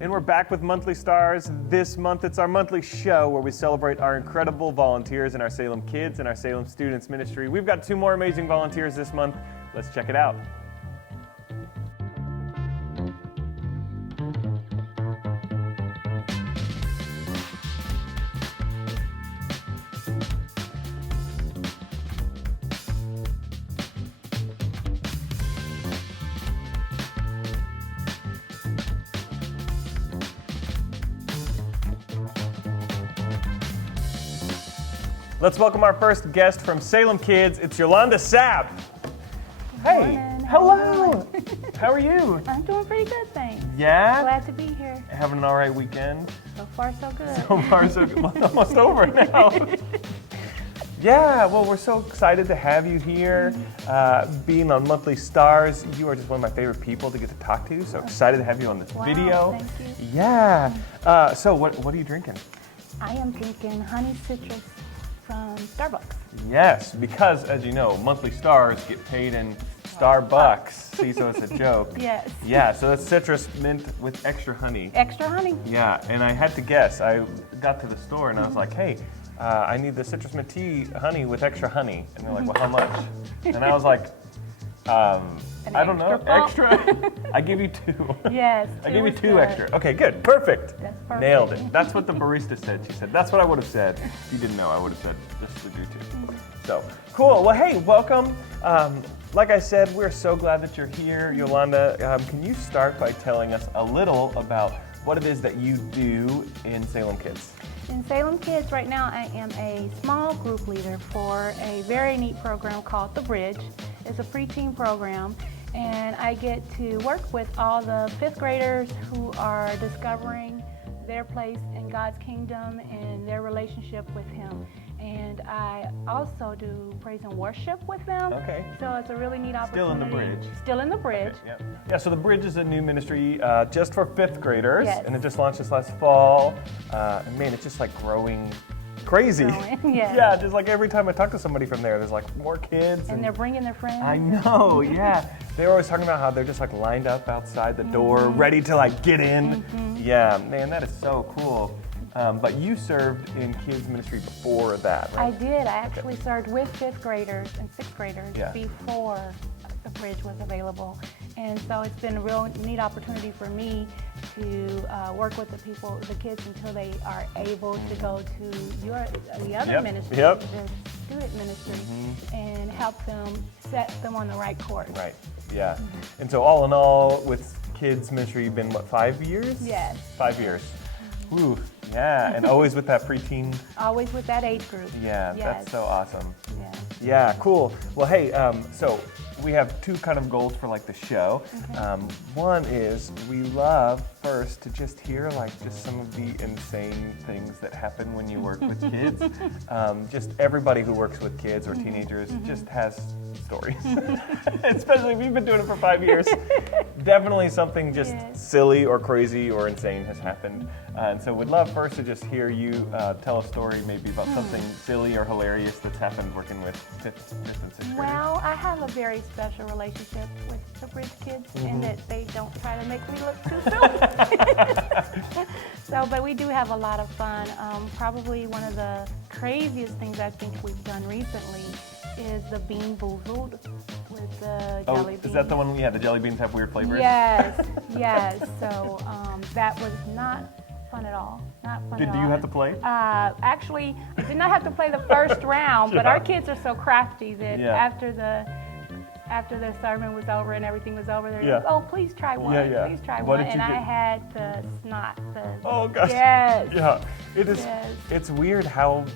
And we're back with Monthly Stars. This month it's our monthly show where we celebrate our incredible volunteers in our Salem Kids and our Salem Students Ministry. We've got 2 more amazing volunteers this month. Let's check it out. Let's welcome our first guest from Salem Kids. It's Yolanda Sapp. Hey, Morning. hello. How are you? I'm doing pretty good, thanks. Yeah? Glad to be here. Having an all right weekend? So far, so good. So far, so good. Well, it's almost over now. Yeah, well, we're so excited to have you here. Being on Monthly Stars, you are just one of my favorite people to get to talk to. So excited to have you on this video. Thank you. Yeah. So what are you drinking? I am drinking honey citrus from Starbucks. Yes, because as you know, Monthly Stars get paid in Starbucks. See, so it's a joke. Yes. Yeah, so that's citrus mint with extra honey. Extra honey. Yeah, and I had to guess. I got to the store and I was like, hey, I need the citrus mint tea honey with extra honey. And they're like, well, how much? And I was like, I don't know, extra? I give you 2. Yes. I give you 2 good. extra. Okay, good, perfect. That's perfect. Nailed it. That's what the barista said. She said, that's what I would have said. If you didn't know, I would have said, just to do 2. So, cool. Well, hey, welcome. Like I said, we're so glad that you're here. Yolanda, can you start by telling us a little about what it is that you do in Salem Kids? In Salem Kids, right now, I am a small group leader for a very neat program called The Bridge. It's a preteen program, and I get to work with all the 5th graders who are discovering their place in God's kingdom and their relationship with Him. And I also do praise and worship with them. Okay. So it's a really neat opportunity. Still in the Bridge. Still in the Bridge. Okay, yeah, so The Bridge is a new ministry just for 5th graders, Yes. and it just launched this last fall. And man, it's just like growing crazy. Yes. Yeah, just like every time I talk to somebody from there, there's like more kids. And they're bringing their friends. I know, yeah. They were always talking about how they're just like lined up outside the door, ready to like get in. Yeah, man, that is so cool. But you served in kids ministry before that, I right? did. I actually served with 5th graders and 6th graders Yeah. before the Bridge was available. And so it's been a real neat opportunity for me to work with the kids until they are able to go to the other ministry, Yep. the student ministry, and help them set them on the right course. Right, yeah. And so all in all, with kids ministry, you've been, what, 5 years? Yes. 5 years. Ooh, yeah, and always with that preteen. Always with that age group. Yeah, Yes. that's so awesome. Yeah. Yeah, cool. Well, hey, so we have 2 kind of goals for like the show. Okay. One is we love first to just hear like just some of the insane things that happen when you work with kids. Just everybody who works with kids or teenagers just has stories, especially if you've been doing it for 5 years. Definitely something just Yes. silly or crazy or insane has happened. And so we'd love first to just hear you tell a story maybe about something silly or hilarious that's happened working with 5th and 6th graders. Well, I have a very special relationship with the Bridge kids in that they don't try to make me look too silly. But we do have a lot of fun. Probably one of the craziest things I think we've done recently is the Bean Boozled with the jelly beans. Is that the one? Yeah, the jelly beans have weird flavors. Yes, yes. So that was not fun at all. Not fun Do at you all. have to play? Actually, I did not have to play the first round, but our kids are so crafty that Yeah. after the sermon was over and everything was over, they're Yeah. like, oh, please try one. Yeah, yeah. Please try What one. did And you I get? had the snot. Oh gosh. Yes. Yeah. It is. Yes. It's weird how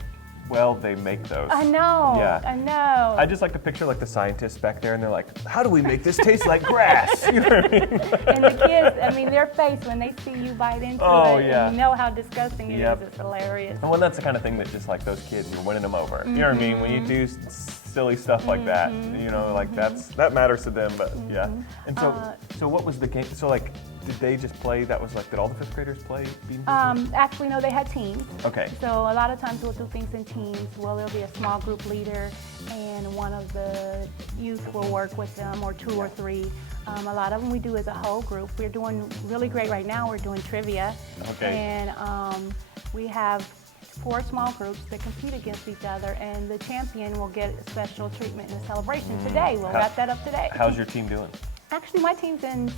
well they make those. I know. Yeah. I know. I just like to picture like the scientists back there, and they're like, "How do we make this taste like grass?" You know what I mean? And the kids, I mean, their face when they see you bite into Oh, it, yeah. and you know how disgusting it Yep. is. It's hilarious. And well, that's the kind of thing that just like those kids, you're winning them over. You know what I mean? When you do silly stuff like that, you know, like that matters to them. But yeah. And so what was the game? So like, did they just play? That was like, did all the fifth graders play bean? Actually, no, they had teams. Okay. So a lot of times we'll do things in teams. Well, there'll be a small group leader, and one of the youth will work with them, or two or three. A lot of them we do as a whole group. We're doing really great right now. We're doing trivia. Okay. And we have 4 small groups that compete against each other, and the champion will get special treatment and a celebration today. We'll wrap that up today. How's your team doing? Actually, my team's in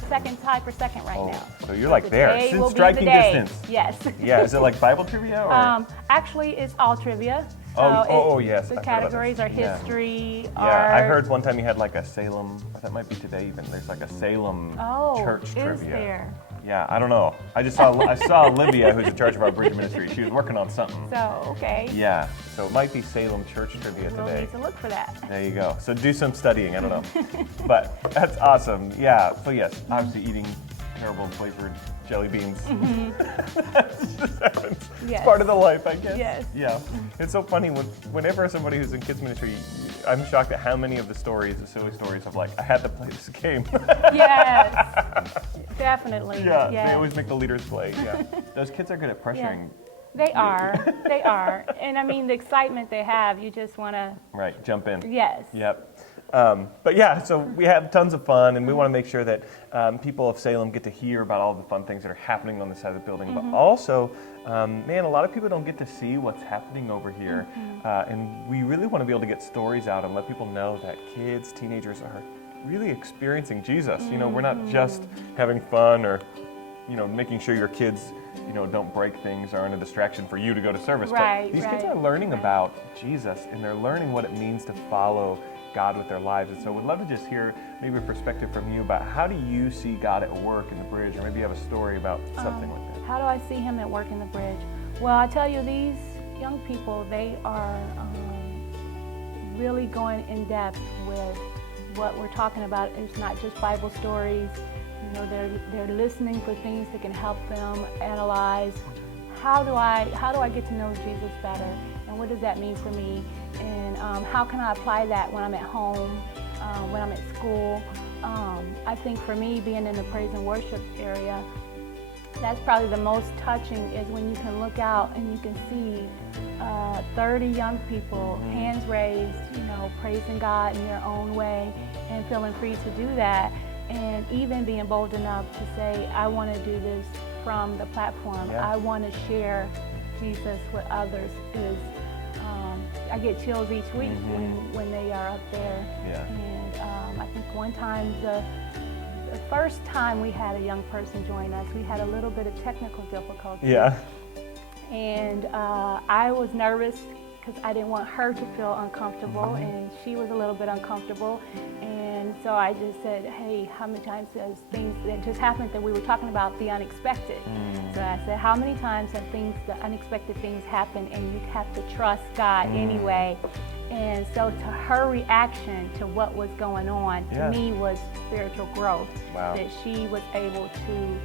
tied for second right now. So you're like there, today it's will in be striking the day. distance. Yes. Yeah, is it like Bible trivia? Or? Actually, it's all trivia. Yes. The categories are history, Yeah, art. I heard one time you had like a Salem, or that might be today even, there's like a Salem church trivia. Is there? Yeah, I don't know. I saw Olivia, who's in charge of our bridge ministry. She was working on something. So, okay. Yeah, so it might be Salem church trivia We'll today. need to look for that. There you go. So do some studying. I don't know, but that's awesome. Yeah. So yes, obviously eating terrible flavored jelly beans. That just happens. Yes. It's part of the life, I guess. Yes. Yeah. It's so funny whenever somebody who's in kids ministry, I'm shocked at how many of the stories, the silly stories of like, I had to play this game. Yes. Definitely. Yeah. Yes. They always make the leaders play. Yeah. Those kids are good at pressuring. They are. They are. And I mean, the excitement they have, you just want to. Right. Jump in. Yes. Yep. But yeah, so we have tons of fun, and we want to make sure that people of Salem get to hear about all the fun things that are happening on the side of the building. But also, man, a lot of people don't get to see what's happening over here. And we really want to be able to get stories out and let people know that kids, teenagers are really experiencing Jesus. You know, we're not just having fun or, you know, making sure your kids, you know, don't break things or aren't a distraction for you to go to service. Right, but these kids are learning about Jesus, and they're learning what it means to follow God with their lives. And so we'd love to just hear maybe a perspective from you about how do you see God at work in the bridge, or maybe you have a story about something like that. How do I see him at work in the bridge? Well, I tell you, these young people, they are really going in depth with what we're talking about. It's not just Bible stories. You know, they're listening for things that can help them analyze. How do I get to know Jesus better? And what does that mean for me? And how can I apply that when I'm at home, when I'm at school? I think for me, being in the praise and worship area, that's probably the most touching, is when you can look out and you can see 30 young people, hands raised, you know, praising God in their own way and feeling free to do that, and even being bold enough to say, I want to do this from the platform. Yeah. I want to share Jesus with others. I get chills each week when they are up there. Yeah. And I think one time, the first time we had a young person join us, we had a little bit of technical difficulty. Yeah. And I was nervous because I didn't want her to feel uncomfortable, and she was a little bit uncomfortable. And so I just said, hey, how many times has things that just happened, that we were talking about the unexpected. So I said, how many times have the unexpected things happened, and you have to trust God anyway? And so to her reaction to what was going on, to me, was spiritual growth. Wow. That she was able to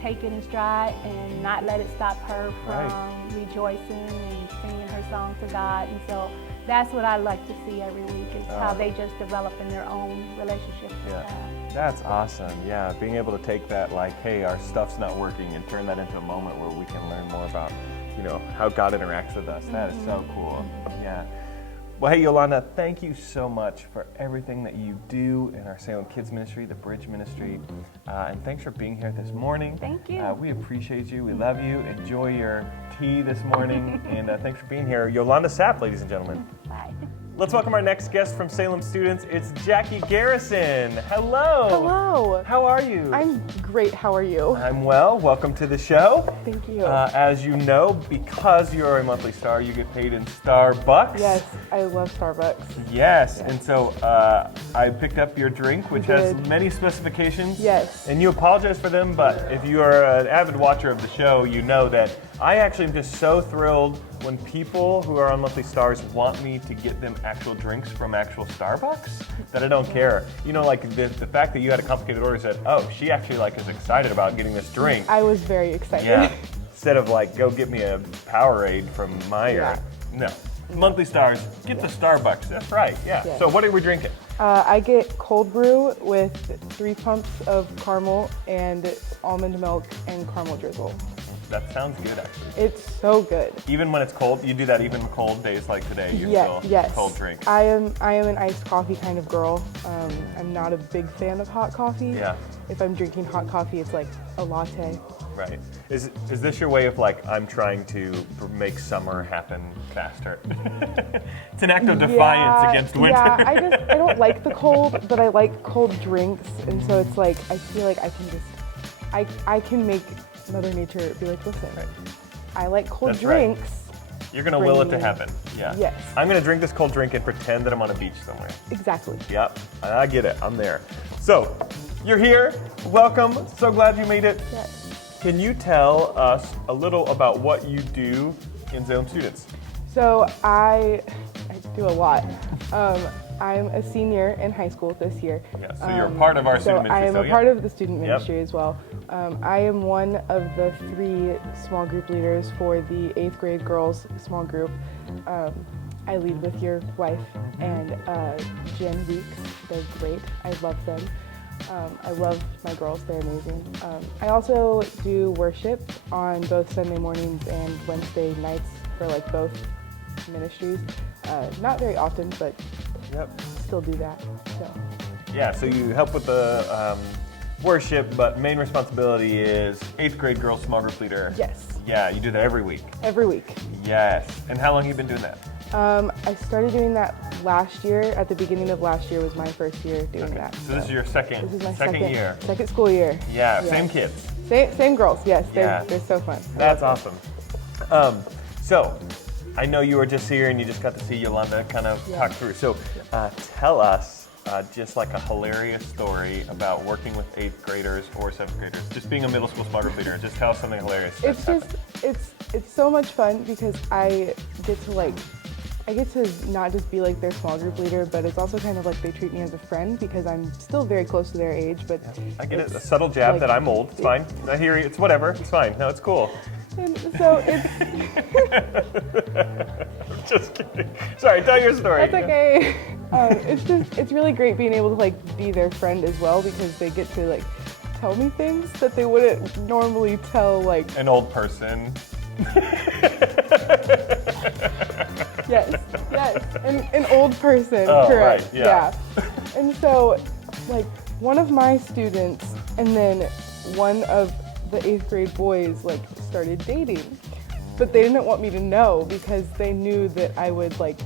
take it in stride and not let it stop her from rejoicing and singing her song to God. And so that's what I like to see every week, is how they just develop in their own relationship with God. That's awesome. Yeah, being able to take that, like, hey, our stuff's not working, and turn that into a moment where we can learn more about, you know, how God interacts with us. That is so cool. Yeah. Well, hey, Yolanda, thank you so much for everything that you do in our Salem Kids Ministry, the Bridge Ministry, and thanks for being here this morning. Thank you. We appreciate you. We love you. Enjoy your tea this morning, and thanks for being here. Yolanda Sapp, ladies and gentlemen. Bye. Let's welcome our next guest from Salem Students. It's Jackie Garrison. Hello. Hello. How are you? I'm great. How are you? I'm well. Welcome to the show. Thank you. As you know, because you're a monthly star, you get paid in Starbucks. Yes, I love Starbucks. Yes, and so I picked up your drink, which has many specifications. Yes. And you apologize for them, but if you are an avid watcher of the show, you know that I actually am just so thrilled when people who are on monthly stars want me to get them actual drinks from actual Starbucks, that I don't care. You know, like the fact that you had a complicated order said, oh, she actually like is excited about getting this drink. I was very excited. Yeah. Instead of like, go get me a Powerade from my area. No. Monthly stars, get the Starbucks. That's right. Yeah. Yeah. So what are we drinking? I get cold brew with 3 pumps of caramel and almond milk and caramel drizzle. That sounds good, actually. It's so good. Even when it's cold, you do that even cold days like today. You still Yes. cold drink. I am an iced coffee kind of girl. I'm not a big fan of hot coffee. Yeah. If I'm drinking hot coffee, it's like a latte. Right. Is this your way of like, I'm trying to make summer happen faster? It's an act of defiance against winter. Yeah, I don't like the cold, but I like cold drinks, and so it's like I feel like I can make Mother Nature be like, listen, Right. I like cold That's right. drinks. You're gonna will it to Bring- happen. Yeah. Yes. I'm gonna drink this cold drink and pretend that I'm on a beach somewhere. Exactly. Yep. I get it. I'm there. So, you're here. Welcome. So glad you made it. Yes. Can you tell us a little about what you do in Salem Students? So I do a lot. I'm a senior in high school this year. Yeah, so you're a part of our student I ministry. am a part of the student Yep. ministry as well. I am one of the 3 small group leaders for the 8th grade girls small group. I lead with your wife and Jen Weeks. They're great. I love them. I love my girls. They're amazing. I also do worship on both Sunday mornings and Wednesday nights for like both ministries. Not very often, but Yep. still do that. So. Yeah, so you help with the worship, but main responsibility is 8th grade girls small group leader. Yes, Yeah, you do that every week. every week. Yes. And how long have you been doing that? I started doing that last year. At the beginning of last year was my first year doing that. So this is your second This is my second year. second school year. Yeah, same kids. Same girls. Yes, Yeah. they're so fun. I That's love them. awesome. So, I know you were just here and you just got to see Yolanda kind of Yeah. talk through. So, tell us just like a hilarious story about working with 8th graders or 7th graders. Just being a middle school small group leader. Just tell us something hilarious. It's that's just it's so much fun because I get to not just be like their small group leader, but it's also kind of like they treat me as a friend because I'm still very close to their age. But I get it. it's A subtle jab like- that I'm old. It's fine. I hear you. It's whatever. It's fine. No, it's cool. And so it's Just kidding. Sorry, tell your story. that's okay. It's really great being able to like be their friend as well because they get to like tell me things that they wouldn't normally tell like An old person. yes, an old person, Oh, correct. right, yeah. And so like one of my students and then one of the 8th grade boys like started dating. But they didn't want me to know because they knew that I would like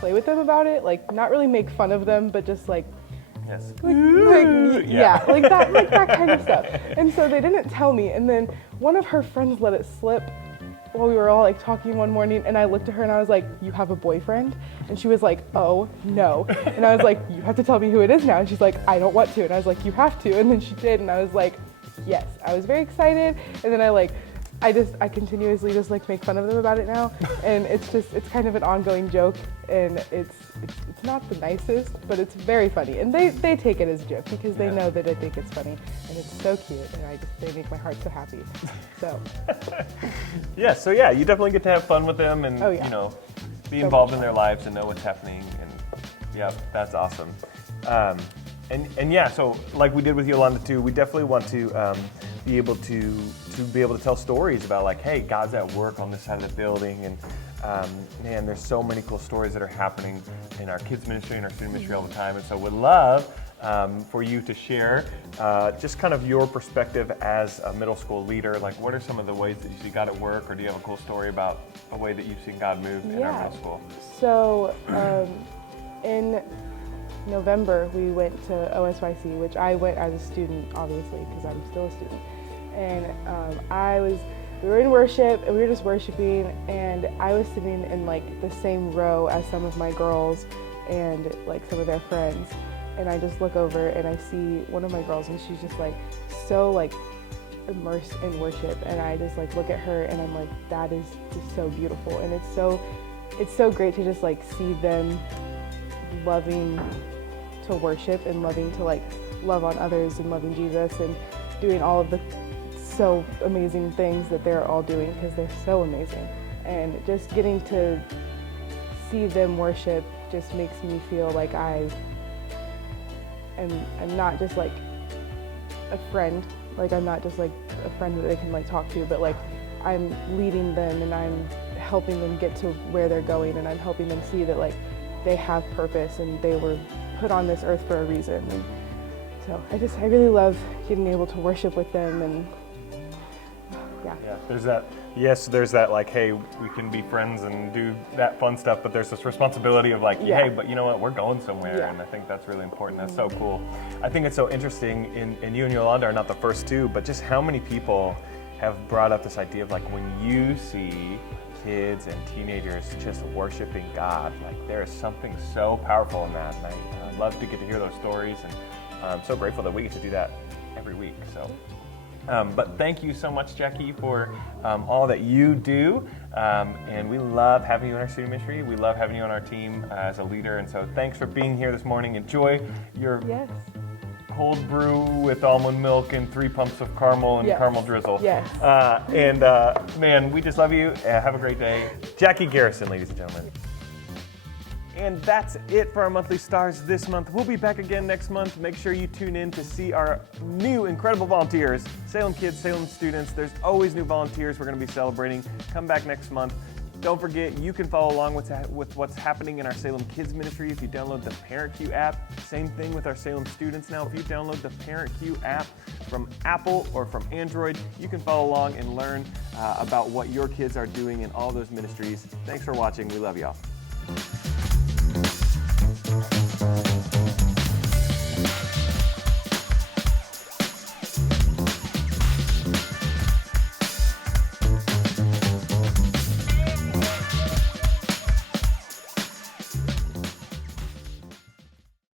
play with them about it, like not really make fun of them, but just like Yes. yeah, like that kind of stuff. And so they didn't tell me. And then one of her friends let it slip while we were all like talking one morning. And I looked at her and I was like, "You have a boyfriend?" And she was like, "Oh no." And I was like, "You have to tell me who it is now." And she's like, "I don't want to." And I was like, "You have to." And then she did. And I was like, yes. I was very excited. And then I continuously just like make fun of them about it now, and it's kind of an ongoing joke, and it's not the nicest, but it's very funny, and they take it as a joke because they know that I think it's funny, and it's so cute, and they make my heart so happy. So Yeah, so yeah, you definitely get to have fun with them and Oh, yeah. you know, be So involved much in their lives and know what's happening, and yeah, that's awesome. And yeah, so like we did with Yolanda too, we definitely want to be able to tell stories about like, hey, God's at work on this side of the building, and man, there's so many cool stories that are happening in our kids ministry and our student ministry all the time, and so we'd love for you to share just kind of your perspective as a middle school leader. Like, what are some of the ways that you see God at work, or do you have a cool story about a way that you've seen God move in our middle school? So in November, we went to OSYC, which I went as a student, obviously, because I'm still a student. And we were in worship, and we were just worshiping, and I was sitting in like the same row as some of my girls and like some of their friends. And I just look over and I see one of my girls, and she's just like so like immersed in worship, and I just like look at her and I'm like, that is just so beautiful. And it's so great to just like see them loving to worship and loving to like love on others and loving Jesus and doing all of the so amazing things that they're all doing, because they're so amazing. And just getting to see them worship just makes me feel like I I'm not just like a friend, like I'm not just like a friend that they can like talk to, but like I'm leading them and I'm helping them get to where they're going, and I'm helping them see that like they have purpose and they were put on this earth for a reason. And so I really love getting able to worship with them, and yeah. There's that like, hey, we can be friends and do that fun stuff, but there's this responsibility of like, Yeah. hey, but you know what, we're going somewhere, Yeah. and I think that's really important. That's so cool. I think it's so interesting, and you and Yolanda are not the first two, but just how many people have brought up this idea of like, when you see kids and teenagers just worshiping God, like there is something so powerful in that, and I love to get to hear those stories, and I'm so grateful that we get to do that every week. So. But thank you so much, Jackie, for all that you do. And we love having you in our student ministry. We love having you on our team as a leader. And so thanks for being here this morning. Enjoy your Yes. cold brew with almond milk and 3 pumps of caramel and Yes. caramel drizzle. Yes. Man, we just love you. Have a great day. Jackie Garrison, ladies and gentlemen. And that's it for our monthly stars this month. We'll be back again next month. Make sure you tune in to see our new incredible volunteers, Salem kids, Salem students. There's always new volunteers we're going to be celebrating. Come back next month. Don't forget, you can follow along with what's happening in our Salem Kids Ministry if you download the ParentQ app. Same thing with our Salem students now. If you download the ParentQ app from Apple or from Android, you can follow along and learn about what your kids are doing in all those ministries. Thanks for watching. We love y'all.